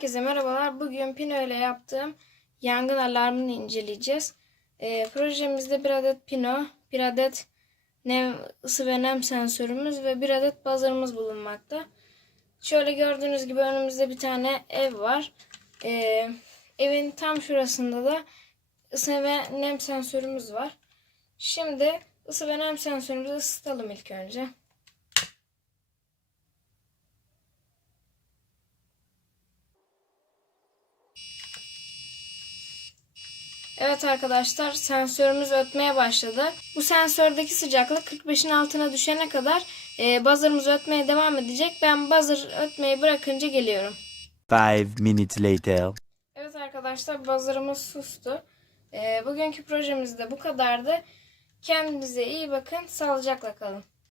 Herkese merhabalar. Bugün Pino ile yaptığım yangın alarmını inceleyeceğiz. Ee, projemizde bir adet Pino, bir adet nem, ısı ve nem sensörümüz ve bir adet buzzer'ımız bulunmakta. Şöyle gördüğünüz gibi önümüzde bir tane ev var. Ee, evin tam şurasında da ısı ve nem sensörümüz var. Şimdi ısı ve nem sensörümüzü ısıtalım ilk önce. Evet arkadaşlar sensörümüz ötmeye başladı. Bu sensördeki sıcaklık 45'in altına düşene kadar e, buzzer'ımız ötmeye devam edecek. Ben buzzer ötmeyi bırakınca geliyorum. Five minutes later. Evet arkadaşlar buzzer'ımız sustu. E, bugünkü projemiz de bu kadardı. Kendinize iyi bakın. Sağlıcakla kalın.